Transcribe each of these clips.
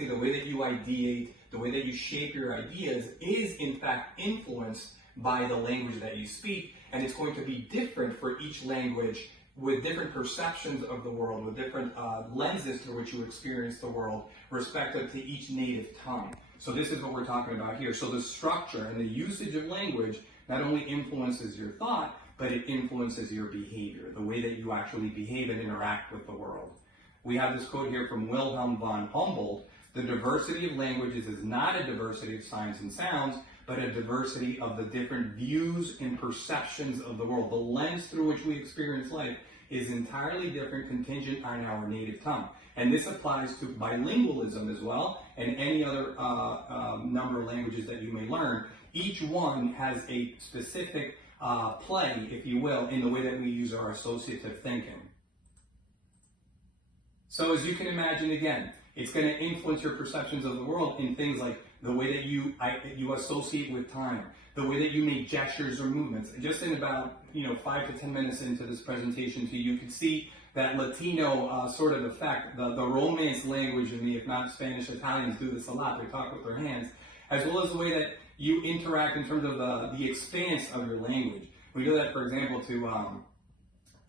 basically the way that you ideate, the way that you shape your ideas is in fact influenced by the language that you speak, and it's going to be different for each language with different perceptions of the world, with different lenses through which you experience the world, respective to each native tongue. So this is what we're talking about here. So the structure and the usage of language not only influences your thought, but it influences your behavior, the way that you actually behave and interact with the world. We have this quote here from Wilhelm von Humboldt: "The diversity of languages is not a diversity of signs and sounds, but a diversity of the different views and perceptions of the world." The lens through which we experience life is entirely different, contingent on our native tongue. And this applies to bilingualism as well, and any other number of languages that you may learn. Each one has a specific play, if you will, in the way that we use our associative thinking. So as you can imagine, again, it's going to influence your perceptions of the world in things like the way that you associate with time, the way that you make gestures or movements. Just in about 5 to 10 minutes into this presentation to you, can see that Latino sort of effect, the Romance language in me, if not Spanish, Italians do this a lot, they talk with their hands, as well as the way that you interact in terms of the expanse of your language. We do that, for example, to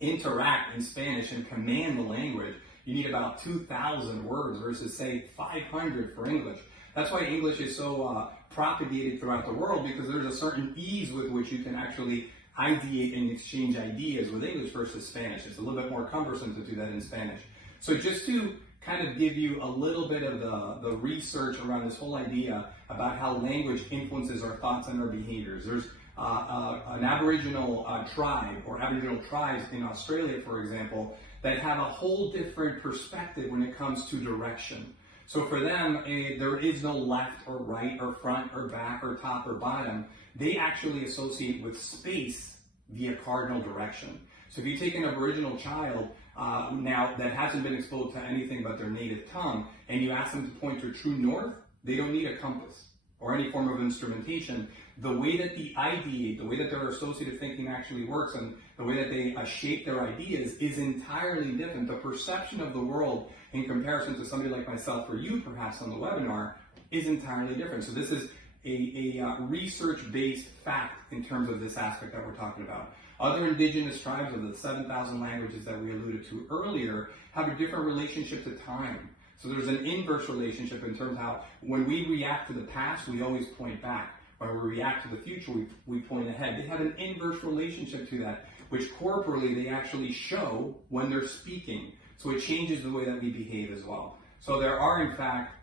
interact in Spanish and command the language. You need about 2,000 words versus, say, 500 for English. That's why English is so propagated throughout the world, because there's a certain ease with which you can actually ideate and exchange ideas with English versus Spanish. It's a little bit more cumbersome to do that in Spanish. So just to kind of give you a little bit of the research around this whole idea about how language influences our thoughts and our behaviors. There's an Aboriginal tribe or Aboriginal tribes in Australia, for example, that have a whole different perspective when it comes to direction. So for them, there is no left or right or front or back or top or bottom. They actually associate with space via cardinal direction. So if you take an Aboriginal child now that hasn't been exposed to anything but their native tongue, and you ask them to point to true north, they don't need a compass or any form of instrumentation. The way that they ideate, the way that their associative thinking actually works, and the way that they shape their ideas is entirely different. The perception of the world in comparison to somebody like myself or you perhaps on the webinar is entirely different. So this is a research-based fact in terms of this aspect that we're talking about. Other indigenous tribes of the 7,000 languages that we alluded to earlier have a different relationship to time. So there's an inverse relationship in terms of how when we react to the past, we always point back. When we react to the future, we point ahead. They have an inverse relationship to that, which corporally they actually show when they're speaking. So it changes the way that we behave as well. So there are, in fact,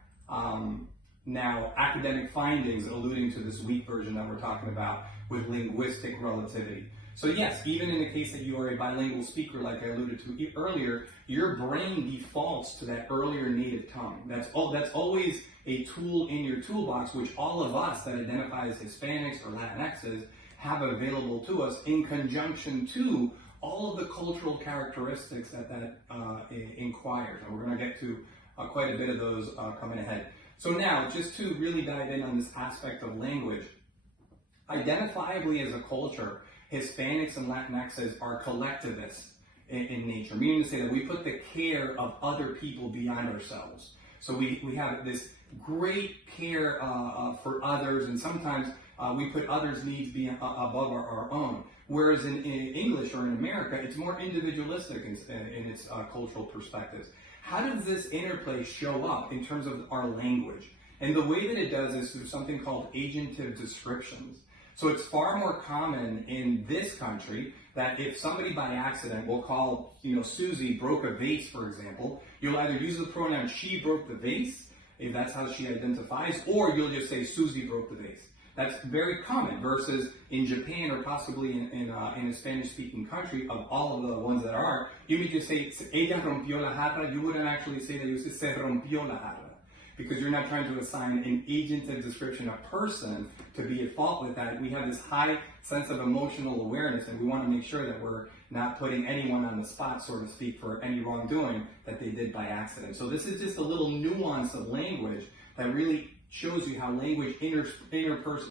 now academic findings alluding to this weak version that we're talking about with linguistic relativity. So yes, even in the case that you are a bilingual speaker, like I alluded to earlier, your brain defaults to that earlier native tongue. That's always a tool in your toolbox, which all of us that identify as Hispanics or Latinxes have available to us in conjunction to all of the cultural characteristics that inquires. And we're going to get to quite a bit of those coming ahead. So now, just to really dive in on this aspect of language, identifiably as a culture, Hispanics and Latinxes are collectivists in nature, meaning to say that we put the care of other people beyond ourselves. So we have this great care for others, and sometimes we put others' needs above our own. Whereas in English or in America, it's more individualistic in its cultural perspectives. How does this interplay show up in terms of our language? And the way that it does is through something called agentive descriptions. So it's far more common in this country that if somebody by accident, we'll call, Susie broke a vase, for example, you'll either use the pronoun she broke the vase, if that's how she identifies, or you'll just say Susie broke the vase. That's very common versus in Japan or possibly in a Spanish-speaking country, of all of the ones that are, you may just say ella rompió la jarra. You wouldn't actually say that, you would say se rompió la jarra, because you're not trying to assign an agentive description, a person, to be at fault with that. We have this high sense of emotional awareness, and we want to make sure that we're not putting anyone on the spot, so to speak, for any wrongdoing that they did by accident. So this is just a little nuance of language that really shows you how language interpersonal